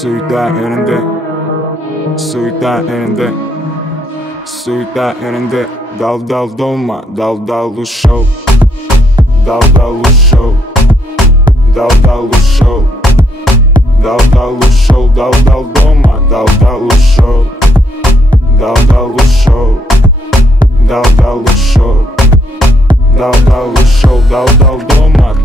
Suita önünde, suita önünde, suita önünde. Dal dal dolma, dal dal show, dal dal show, dal dal show, dal dal show, dal dal dolma, dal dal show, dal dal show, dal dal show, dal dal show, dal dal dolma,